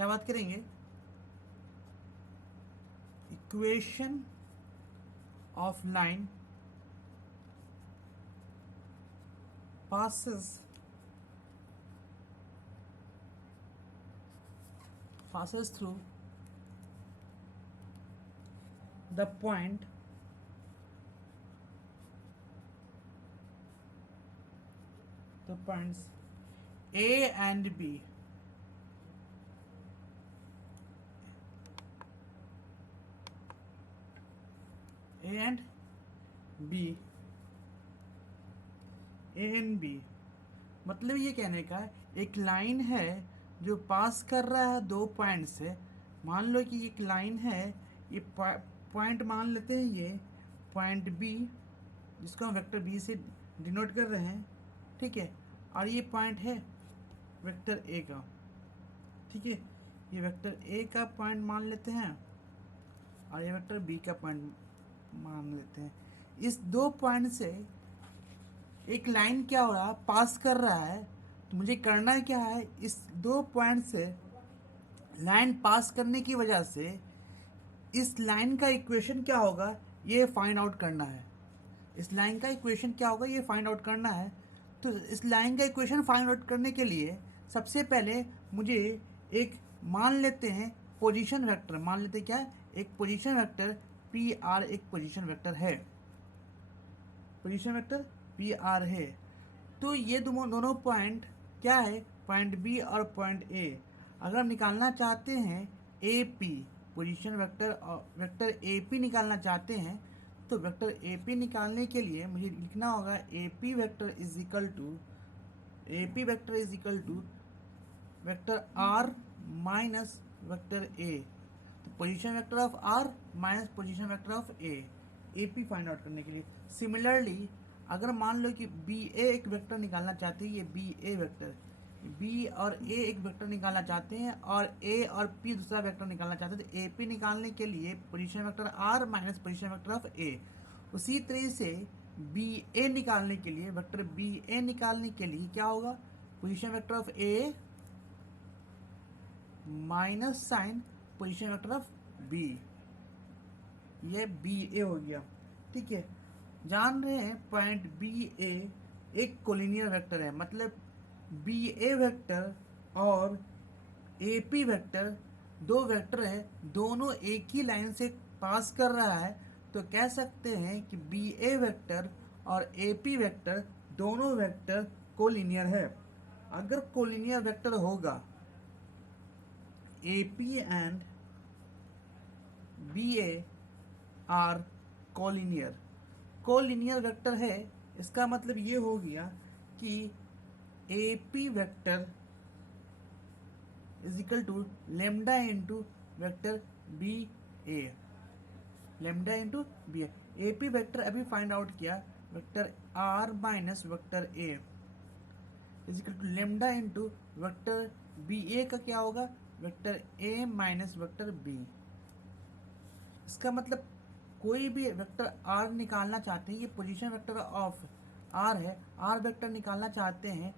क्या बात करेंगे, equation of line passes through the points A and B. A and B, A and B मतलब ये कहने का एक लाइन है जो पास कर रहा है दो पॉइंट से। मान लो कि एक लाइन है, ये पॉइंट मान लेते हैं, ये पॉइंट बी जिसको हम वेक्टर बी से डिनोट कर रहे हैं, ठीक है। और ये पॉइंट है वेक्टर ए का, ठीक है। ये वेक्टर ए का पॉइंट मान लेते हैं और ये वेक्टर बी का पॉइंट मान लेते हैं। इस दो पॉइंट से एक लाइन क्या हो रहा, पास कर रहा है। तो मुझे करना क्या है, इस दो पॉइंट से लाइन पास करने की वजह से इस लाइन का इक्वेशन क्या होगा ये फाइंड आउट करना है। इस लाइन का इक्वेशन क्या होगा ये फाइंड आउट करना है। तो इस लाइन का इक्वेशन फाइंड आउट करने के लिए सबसे पहले मुझे एक मान लेते हैं पोजीशन वेक्टर, मान लेते हैं क्या, एक पोजीशन वेक्टर पी आर एक पोजीशन वेक्टर है, पोजीशन वेक्टर पी आर है। तो ये दोनों पॉइंट क्या है, पॉइंट बी और पॉइंट ए। अगर निकालना चाहते हैं ए पी, पोजीशन वेक्टर और वेक्टर ए पी निकालना चाहते हैं, तो वेक्टर ए पी निकालने के लिए मुझे लिखना होगा A P vector is equal to vector R minus vector A. तो position vector of R minus position vector of A P find out करने के लिए। सिमिलरली अगर मान लो कि बी ए एक वेक्टर निकालना चाहते हैं, ये बी ए वेक्टर, बी और ए एक वेक्टर निकालना चाहते हैं और ए और पी दूसरा वेक्टर निकालना चाहते हैं, तो ए पी निकालने के लिए position vector R minus position vector of A. उसी तरह से बी ए निकालने के लिए, वेक्टर बी ए निकालने के लिए क्या होगा, position vector of A minus sign position vector of B, ये बी ए हो गया, ठीक है। जान रहे हैं पॉइंट बी ए एक कोलिनियर वेक्टर है, मतलब बी ए वेक्टर और ए पी वेक्टर दो वेक्टर है, दोनों एक ही लाइन से पास कर रहा है। तो कह सकते हैं कि बी ए वेक्टर और ए पी वेक्टर दोनों वेक्टर कोलिनियर है। अगर कोलिनियर वेक्टर होगा A P and B A are collinear vector है, इसका मतलब ये हो गया कि A P vector is equal to lambda into vector B A, lambda into B A P vector अभी फाइंड आउट किया, vector R minus vector A is equal to lambda into vector B A का क्या होगा, vector A minus vector B. इसका मतलब कोई भी vector are निकालना चाहते हैं, ये पोजीशन वेक्टर ऑफ आर है, आर वेक्टर निकालना चाहते हैं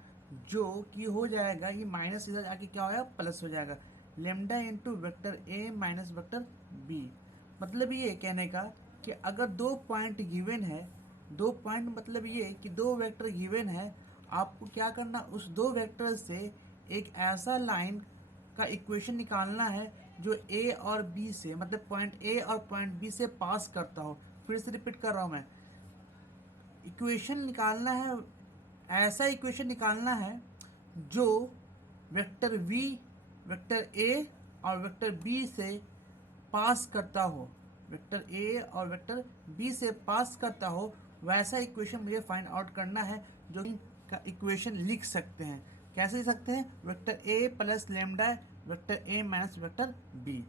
जो कि हो जाएगा, ये माइनस इधर आके क्या होगा प्लस हो जाएगा, lambda into vector A minus vector B. मतलब ये कहने का कि अगर दो पॉइंट गिवन है, दो पॉइंट मतलब ये कि दो वेक्टर गिवन है, आपको क्या करना, उस दो वेक्टर से एक ऐसा लाइन का इक्वेशन निकालना है जो ए और बी से, मतलब पॉइंट ए और पॉइंट बी से पास करता हो। फिर से रिपीट कर रहा हूँ मैं, इक्वेशन निकालना है, ऐसा इक्वेशन निकालना है जो वेक्टर वी, वेक्टर ए और वेक्टर बी से पास करता हो, वेक्टर ए और वेक्टर बी से पास करता हो, वैसा इक्वेशन मुझे फाइंड आउट करना है जो का इक्वेशन लिख सकते हैं। कैसे लिख सकते हैं, vector A plus lambda vector A minus vector B.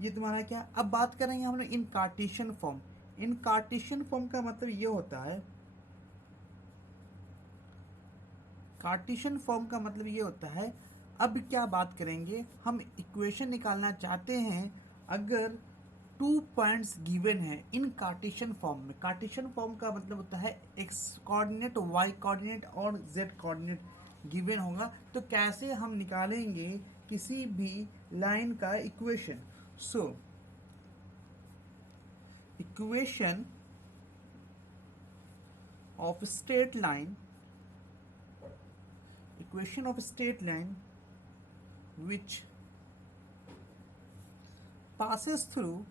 ये तुम्हारा क्या। अब बात करेंगे हम लोग in Cartesian form. In Cartesian form का मतलब ये होता है, कार्टेशियन फॉर्म का मतलब ये होता है, अब क्या बात करेंगे हम, इक्वेशन निकालना चाहते हैं अगर टू पॉइंट्स गिवन है इन कार्टेशियन फॉर्म में। कार्टेशियन फॉर्म का मतलब होता है एक्स कोऑर्डिनेट, वाई कोऑर्डिनेट और जेड कोऑर्डिनेट गिवन होगा। तो कैसे हम निकालेंगे किसी भी लाइन का equation. So equation of straight line, equation of straight line which passes through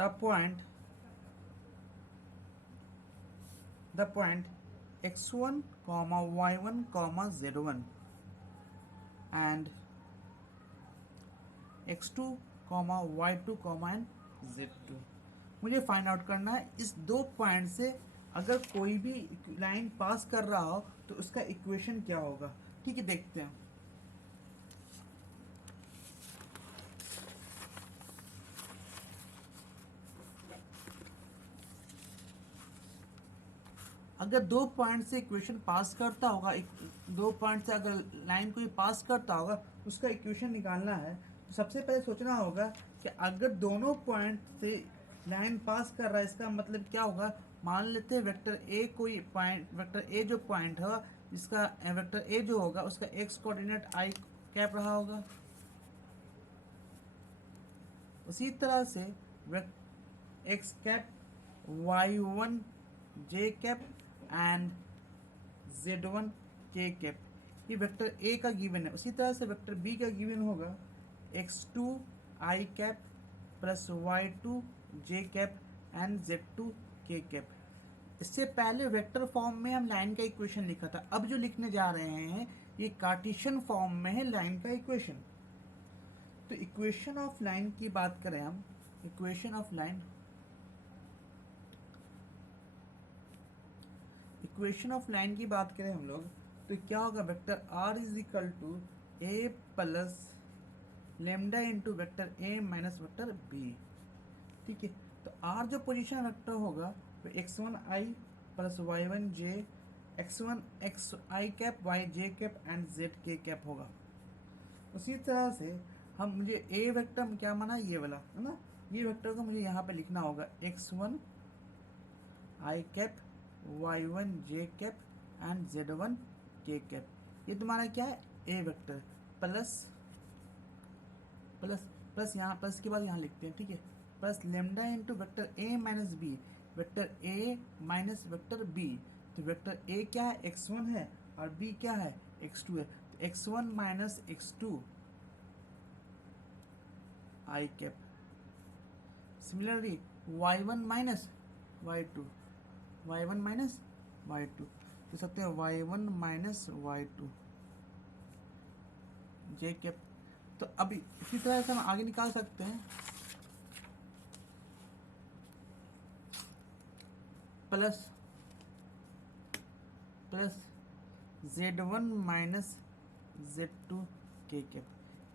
the point x1 comma y1 comma z1 and x2 comma y2 comma and z2। मुझे find out करना है इस दो पॉइंट से अगर कोई भी लाइन पास कर रहा हो तो उसका इक्वेशन क्या होगा। ठीक है, देखते हैं। अगर दो पॉइंट से इक्वेशन पास करता होगा, दो पॉइंट से अगर लाइन कोई पास करता होगा तो उसका इक्वेशन निकालना है। तो सबसे पहले सोचना होगा कि अगर दोनों पॉइंट से लाइन पास कर रहा है इसका मतलब क्या होगा। मान लेते हैं वेक्टर ए कोई पॉइंट, वेक्टर ए जो पॉइंट है जिसका वेक्टर ए जो होगा उसका एक्स कोऑर्डिनेट आई कैप रहा होगा। उसी तरह से x cap y one j cap and z1 k cap, ये वेक्टर ए का गिवन है। उसी तरह से वेक्टर बी का गिवन होगा x2 i cap plus y2 j cap and z2 k cap. इससे पहले वेक्टर फॉर्म में हम लाइन का इक्वेशन लिखा था, अब जो लिखने जा रहे हैं ये कार्टेशियन फॉर्म में है लाइन का इक्वेशन। तो इक्वेशन ऑफ लाइन की बात करें हम, equation of line, equation of line की बात करें हम लोग तो क्या होगा, vector r is equal to A plus lambda into vector A minus vector B. ठीक है, तो r जो पोजीशन वेक्टर होगा वो x1 i plus y1 j, x1 x i cap y j cap and z k cap होगा। उसी तरह से हम मुझे a वेक्टर क्या माना, ये वाला है ना, ये वेक्टर को मुझे यहाँ पे लिखना होगा x1 i cap y1 j cap and z1 k cap. ये तुम्हारा क्या है, a vector plus plus plus यहाँ प्लस के बाद यहाँ लिखते हैं। ठीक है, plus lambda into vector a minus B, vector a minus vector b। तो वेक्टर a क्या है, x1 है और b क्या है, x2 है। तो x1 minus x2 i cap, similarly y1 minus y2, y1 minus y2, तो सकते हैं y1 minus y2 j cap. तो अभी इसी तरह से हम आगे निकाल सकते हैं plus plus z1 minus z2 k cap.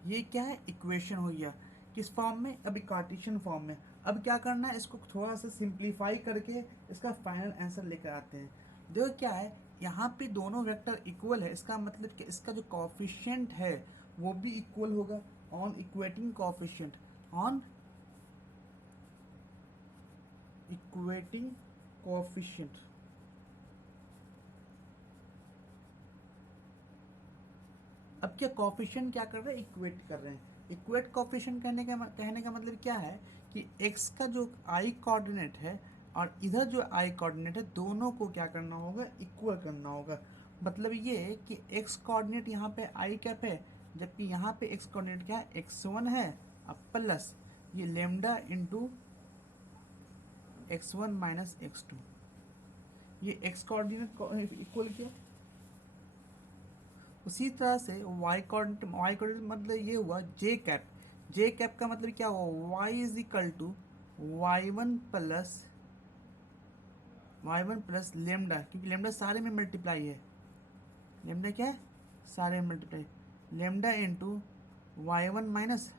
ये क्या है, इक्वेशन हो गया किस फॉर्म में, अभी कार्टेशियन फॉर्म में। अब क्या करना है, इसको थोड़ा सा सिंप्लीफाई करके इसका फाइनल आंसर लेकर आते हैं। देखो क्या है, यहाँ पे दोनों वेक्टर इक्वल है, इसका मतलब कि इसका जो कोफिशिएंट है वो भी इक्वल होगा on equating coefficient, on equating coefficient. अब क्या कोफिशिएंट क्या कर रहे हैं, इक्वेट कर रहे हैं। इक्वेट कोफिशिएंट कहने का मतलब क्या है कि x का जो i कोऑर्डिनेट है और इधर जो i कोऑर्डिनेट है दोनों को क्या करना होगा, इक्वल करना होगा। मतलब ये कि x कोऑर्डिनेट यहाँ पे i कैप है जबकि यहाँ पे x कोऑर्डिनेट क्या है, x1 है। अब प्लस ये lambda into x1 minus x2, ये x कोऑर्डिनेट इक्वल किया। उसी तरह से y कोऑर्डिनेट मतलब ये हुआ j कैप, j कैप का मतलब क्या हुआ, y is equal to y1 plus lambda, क्योंकि लेमडा सारे में मल्टीप्लाई है, लेमडा क्या है, सारे में multiply, lambda into y1 minus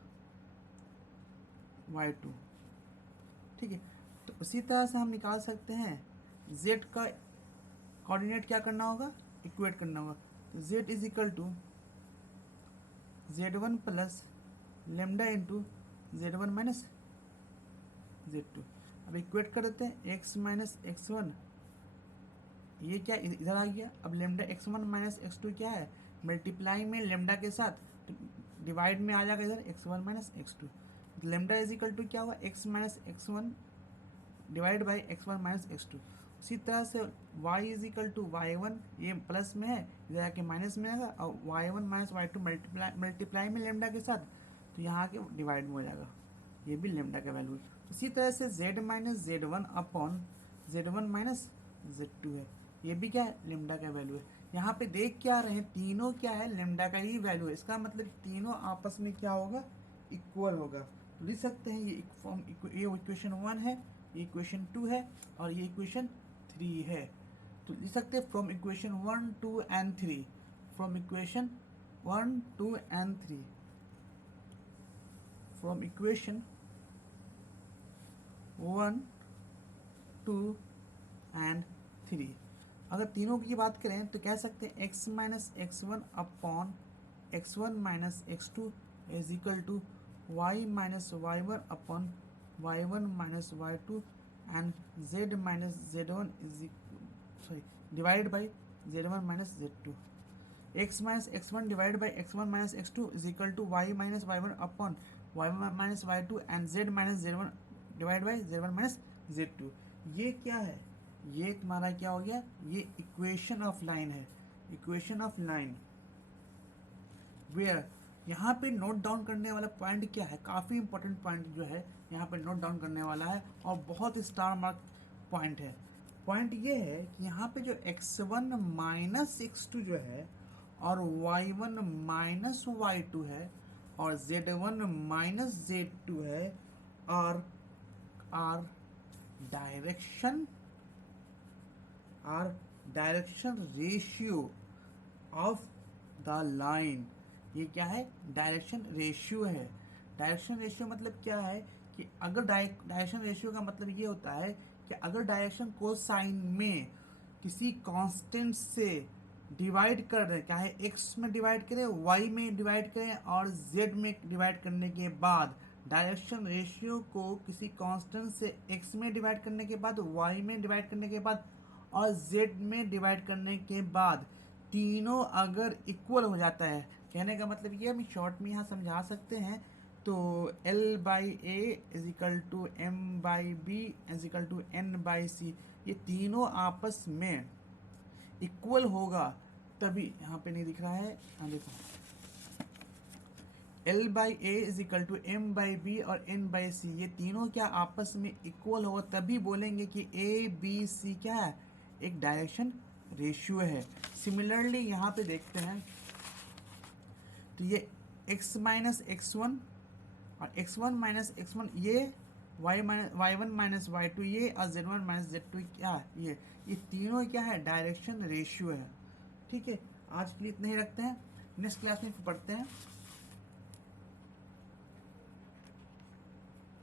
y2। ठीक है, तो उसी तरह से हम निकाल सकते हैं z का कोऑर्डिनेट क्या करना होगा, इक्वेट करना होगा। तो z is equal to z1 plus lambda into z1 minus z2। अब इक्वेट कर देते हैं x माइनस x1 ये क्या इधर आ गया। अब लेमडा x1 माइनस x2 क्या है, मल्टीप्लाई में लेमडा के साथ डिवाइड में आ जाएगा इधर x1 minus x2। Lambda is equal to क्या होगा, x minus x1 divide by x1 minus x2। उसी तरह से y is equal to y1, ये प्लस में है इधर आके माइनस में आएगा, और y1 माइनस y2 मल्टीप्लाई में लेमडा के साथ, तो यहाँ आके डिवाइड में हो जाएगा, ये भी लेमडा का वैल्यू है। इसी तरह से z minus z1 upon z1 minus z2 है, ये भी क्या है, लेमडा का वैल्यू है। यहाँ पे देख क्या रहे हैं, तीनों क्या है, लेमडा का ही वैल्यू है। इसका मतलब तीनों आपस में क्या होगा, इक्वल होगा। तो लिख सकते हैं ये फॉर्म, ये इक्वेशन 1 है, ये इक्वेशन 2 है, और ये इक्वेशन 3 है। तो लिख सकते हैं from equation 1, 2 and 3, from equation 1, 2 and 3, from equation 1, 2 and 3। अगर तीनों की बात करें तो कह सकते हैं x minus x1 upon x1 minus x2 is equal to y minus y1 upon y1 minus y2 and z minus z1 is divide by z1 minus z2। x minus x1 divide by x1 minus x2 is equal to y minus y1 upon y1 minus y2 and z minus z1 divide by z1 minus z2। ये क्या है, ये तुम्हारा क्या हो गया, ये equation of line है, इक्वेशन ऑफ लाइन। वेयर यहाँ पे नोट डाउन करने वाला पॉइंट क्या है, काफ़ी इंपॉर्टेंट पॉइंट जो है यहाँ पे नोट डाउन करने वाला है, और बहुत स्टार मार्क पॉइंट है। पॉइंट ये है कि यहाँ पे जो x1 माइनस x2 जो है, और y1 माइनस y2 है, और z1 माइनस z2 है, और direction ratio of the line. ये क्या है, डायरेक्शन रेशियो है। डायरेक्शन रेशियो मतलब क्या है कि अगर डायरेक्शन रेशियो का मतलब ये होता है कि अगर डायरेक्शन कोसाइन में किसी कांस्टेंट से डिवाइड कर रहे हैं, चाहे x में डिवाइड करें, y में डिवाइड करें, और z में डिवाइड करने के बाद, डायरेक्शन रेशियो को किसी कांस्टेंट से x में डिवाइड करने के बाद, y में डिवाइड करने के बाद, और z में डिवाइड करने के बाद, तीनों अगर इक्वल हो जाता है, कहने का मतलब ये हम शॉर्ट में यहाँ समझा सकते हैं। तो L by A is equal to M by b is equal to N by सी, ये तीनों आपस में इक्वल होगा तभी, यहाँ पे नहीं दिख रहा है, हाँ देखो, L by A is equal to M by B और N बाई सी, ये तीनों क्या आपस में इक्वल होगा तभी बोलेंगे कि A B C क्या है, एक डायरेक्शन रेशियो है। सिमिलरली यहाँ पे देखते हैं, तो ये x माइनस x1 और x1 माइनस x1, ये y1 माइनस y2 ये, और z1 माइनस z2 क्या है, ये तीनों क्या है, डायरेक्शन रेशियो है। ठीक है, आज के लिए इतना ही रखते हैं, नेक्स्ट क्लास में पढ़ते हैं।